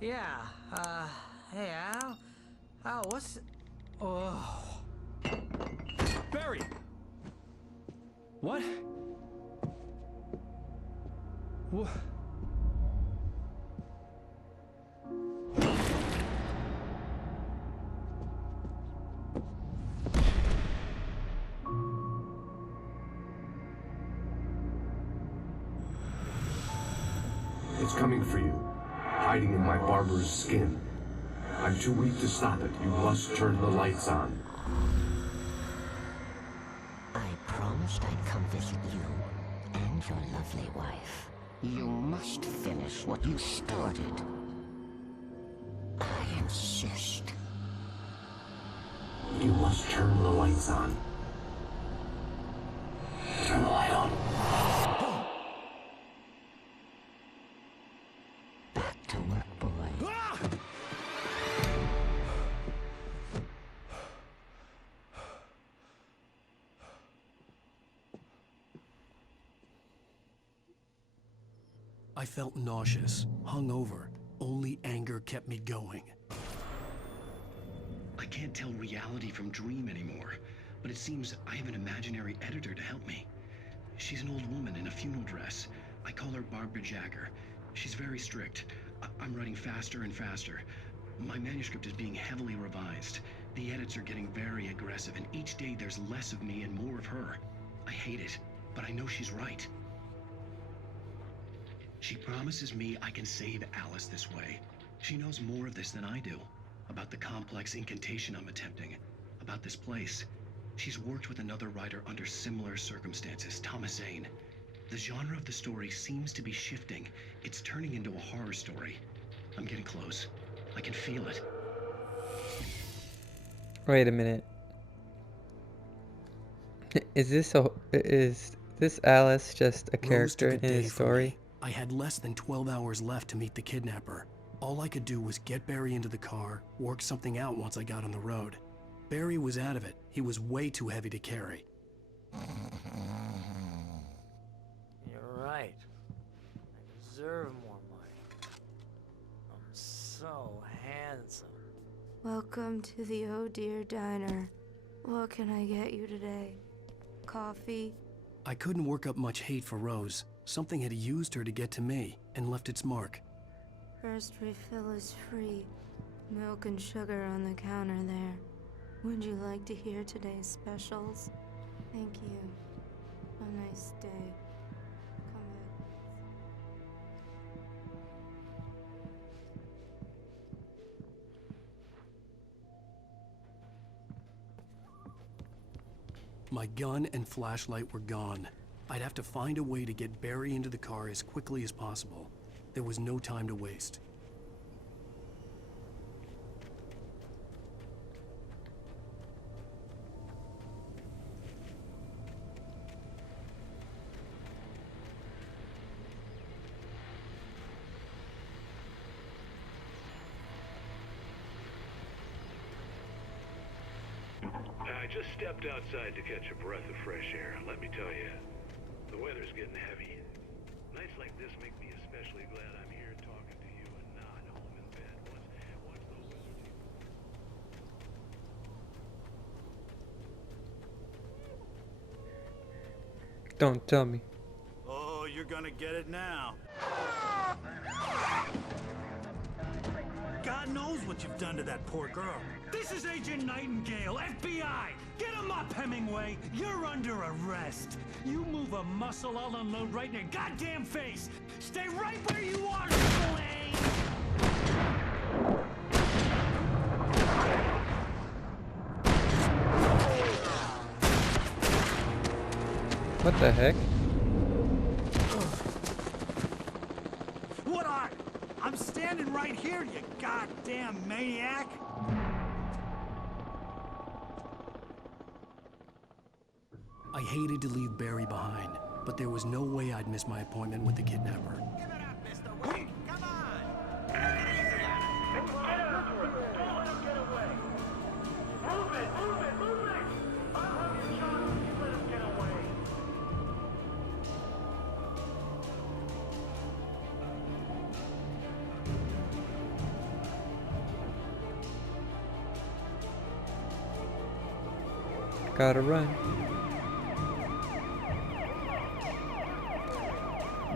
Yeah, hey, Al? Oh, what's... Oh... Barry! What? What? It's coming for you, hiding in my barber's skin. I'm too weak to stop it. You must turn the lights on. I promised I'd come visit you and your lovely wife. You must finish what you started. I insist. You must turn the lights on. Turn the light on. Back to work, boy. I felt nauseous, hungover. Only anger kept me going. I can't tell reality from dream anymore, but it seems I have an imaginary editor to help me. She's an old woman in a funeral dress. I call her Barbara Jagger. She's very strict. I'm writing faster and faster. My manuscript is being heavily revised. The edits are getting very aggressive, and each day there's less of me and more of her. I hate it, but I know she's right. She promises me I can save Alice this way. She knows more of this than I do. About the complex incantation I'm attempting. About this place. She's worked with another writer under similar circumstances, Thomas Zane. The genre of the story seems to be shifting. It's turning into a horror story. I'm getting close. I can feel it. Wait a minute. Is this Alice just a character in his story? I had less than 12 hours left to meet the kidnapper. All I could do was get Barry into the car, work something out once I got on the road. Barry was out of it. He was way too heavy to carry. You're right. I deserve more money. I'm so handsome. Welcome to the Oh Dear Diner. What can I get you today? Coffee? I couldn't work up much hate for Rose. Something had used her to get to me and left its mark. First refill is free. Milk and sugar on the counter there. Would you like to hear today's specials? Thank you. Have a nice day. Come back. My gun and flashlight were gone. I'd have to find a way to get Barry into the car as quickly as possible. There was no time to waste. I just stepped outside to catch a breath of fresh air. Let me tell you, the weather's getting heavy. Nights like this make me especially glad I'm here talking to you and not home in bed. Once the wizards... Don't tell me. Oh, you're gonna get it now. God knows what you've done to that poor girl. This is Agent Nightingale, FBI! Get him up, Hemingway! You're under arrest! You move a muscle, I'll unload right in your goddamn face! Stay right where you are, Slade! What the heck? What are? I'm standing right here, you goddamn maniac! I hated to leave Barry behind, but there was no way I'd miss my appointment with the kidnapper. Give it up, Mr. Wink! Come on! Get after him! Don't let him get away! Move it! Move it! Move it! I'll have you shot if you let him get away! Gotta run.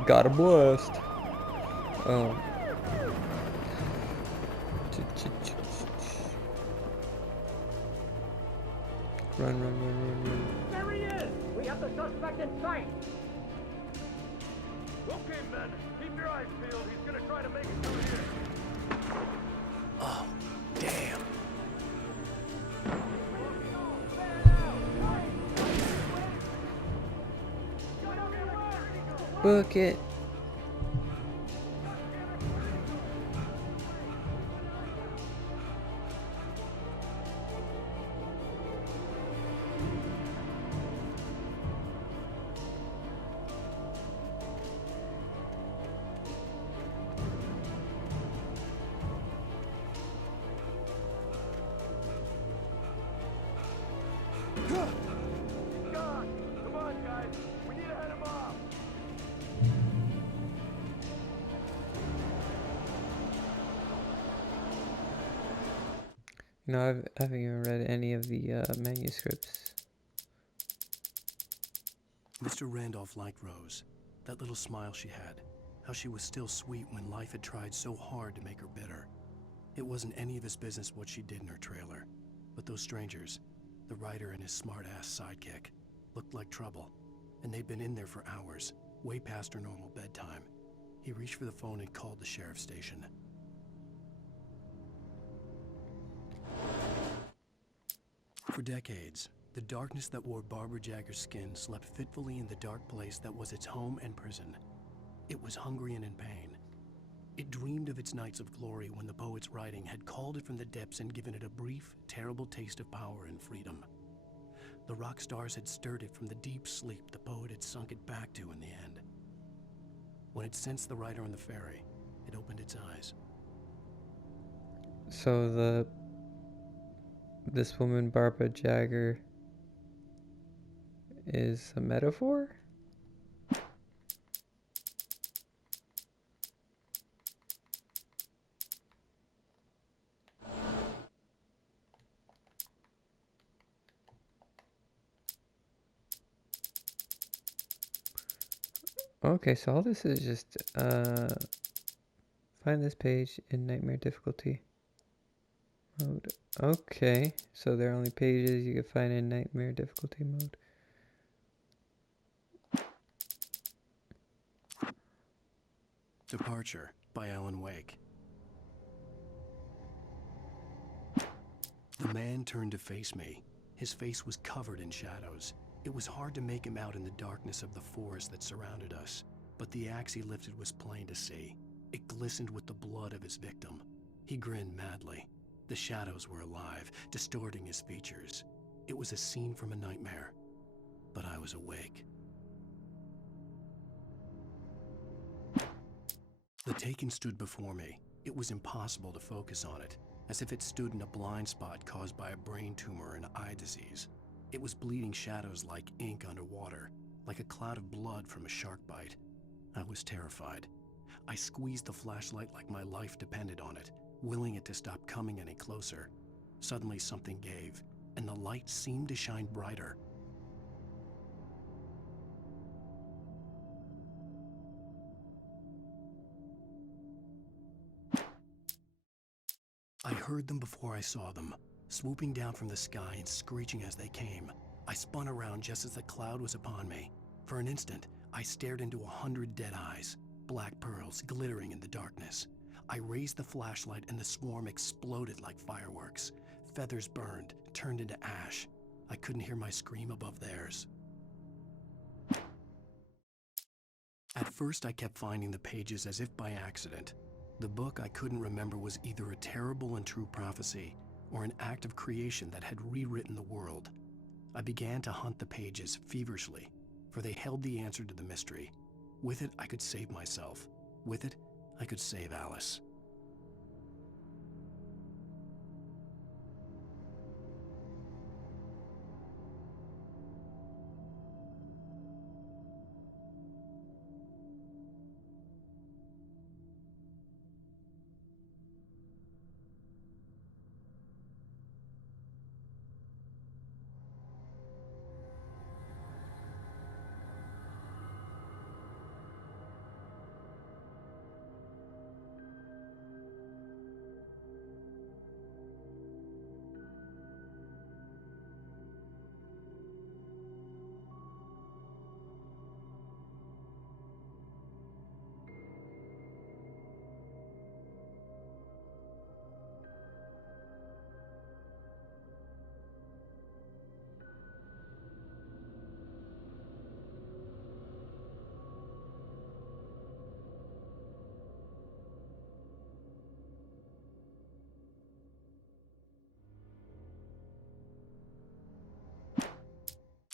Gotta blast. Oh. Run. There he is! We have the suspect in sight! Okay, men. Keep your eyes peeled. He's gonna try to make it through here. Oh, damn. Book it. Come on, guys. We need to head him off. You know, I haven't even read any of the manuscripts. Mr. Randolph liked Rose. That little smile she had. How she was still sweet when life had tried so hard to make her bitter. It wasn't any of his business what she did in her trailer. But those strangers, the writer and his smart-ass sidekick, looked like trouble. And they'd been in there for hours, way past her normal bedtime. He reached for the phone and called the sheriff's station. For decades, the darkness that wore Barbara Jagger's skin slept fitfully in the dark place that was its home and prison. It was hungry and in pain. It dreamed of its nights of glory when the poet's writing had called it from the depths and given it a brief, terrible taste of power and freedom. The rock stars had stirred it from the deep sleep the poet had sunk it back to in the end. When it sensed the writer on the ferry, it opened its eyes. So this woman, Barbara Jagger, is a metaphor? Okay, so all this is just find this page in nightmare difficulty mode. Okay, so there are only pages you can find in nightmare difficulty mode. Departure by Alan Wake. The man turned to face me. His face was covered in shadows. It was hard to make him out in the darkness of the forest that surrounded us, but the axe he lifted was plain to see. It glistened with the blood of his victim. He grinned madly. The shadows were alive, distorting his features. It was a scene from a nightmare, but I was awake. The Taken stood before me. It was impossible to focus on it, as if it stood in a blind spot caused by a brain tumor and eye disease. It was bleeding shadows like ink underwater, like a cloud of blood from a shark bite. I was terrified. I squeezed the flashlight like my life depended on it, willing it to stop coming any closer. Suddenly something gave, and the light seemed to shine brighter. I heard them before I saw them, swooping down from the sky and screeching as they came. I spun around just as the cloud was upon me. For an instant, I stared into 100 dead eyes, black pearls glittering in the darkness. I raised the flashlight and the swarm exploded like fireworks. Feathers burned, turned into ash. I couldn't hear my scream above theirs. At first, I kept finding the pages as if by accident. The book I couldn't remember was either a terrible and true prophecy or an act of creation that had rewritten the world. I began to hunt the pages feverishly, for they held the answer to the mystery. With it, I could save myself. With it, I could save Alice.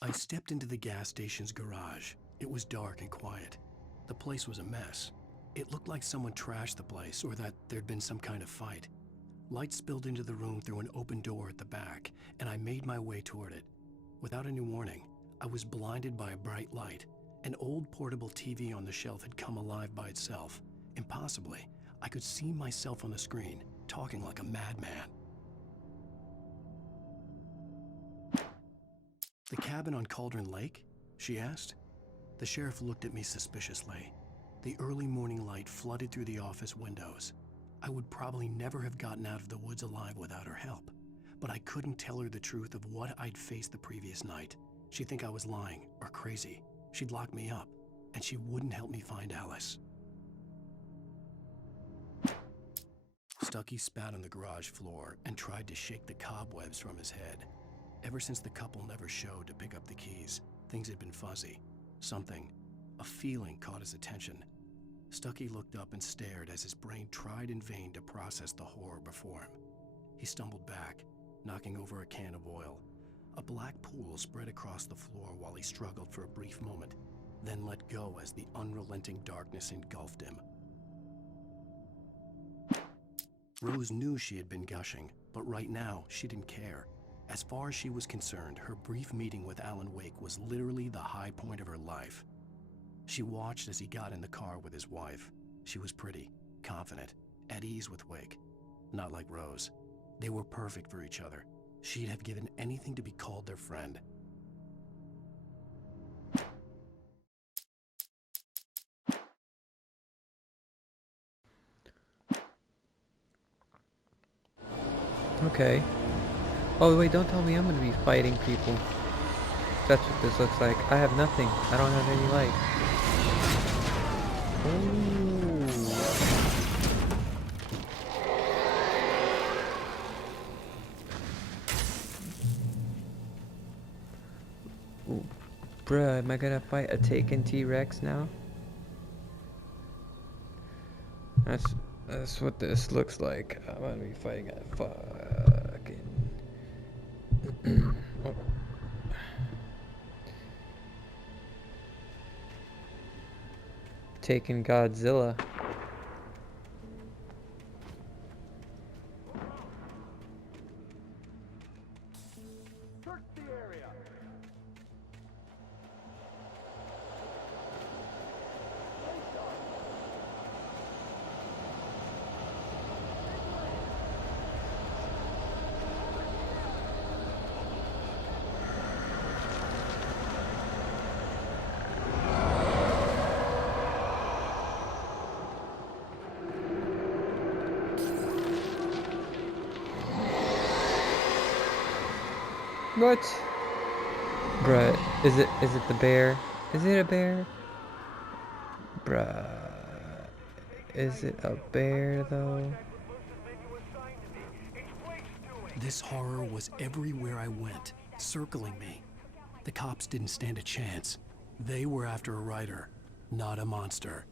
I stepped into the gas station's garage. It was dark and quiet. The place was a mess. It looked like someone trashed the place or that there'd been some kind of fight. Light spilled into the room through an open door at the back, and I made my way toward it. Without any warning, I was blinded by a bright light. An old portable TV on the shelf had come alive by itself. Impossibly, I could see myself on the screen, talking like a madman. "The cabin on Cauldron Lake?" she asked. The sheriff looked at me suspiciously. The early morning light flooded through the office windows. I would probably never have gotten out of the woods alive without her help, but I couldn't tell her the truth of what I'd faced the previous night. She'd think I was lying or crazy. She'd lock me up, and she wouldn't help me find Alice. Stucky spat on the garage floor and tried to shake the cobwebs from his head. Ever since the couple never showed to pick up the keys, things had been fuzzy. Something, a feeling, caught his attention. Stucky looked up and stared as his brain tried in vain to process the horror before him. He stumbled back, knocking over a can of oil. A black pool spread across the floor while he struggled for a brief moment, then let go as the unrelenting darkness engulfed him. Rose knew she had been gushing, but right now she didn't care. As far as she was concerned, her brief meeting with Alan Wake was literally the high point of her life. She watched as he got in the car with his wife. She was pretty, confident, at ease with Wake. Not like Rose. They were perfect for each other. She'd have given anything to be called their friend. Okay. Oh wait, don't tell me I'm gonna be fighting people. That's what this looks like. I have nothing. I don't have any light. Ooh. Bruh, am I gonna fight a taken T-Rex now? That's what this looks like. I'm gonna be fighting a fucking... Oh. Taking Godzilla. Search the area. What? Bruh, is it the bear? Is it a bear? Bruh. Is it a bear though? This horror was everywhere I went, circling me. The cops didn't stand a chance. They were after a writer, not a monster.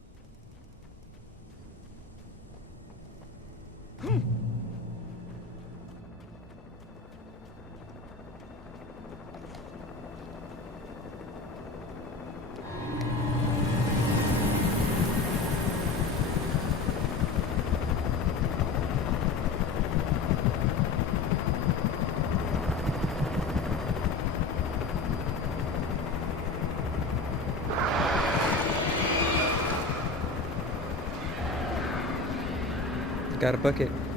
Got a bucket.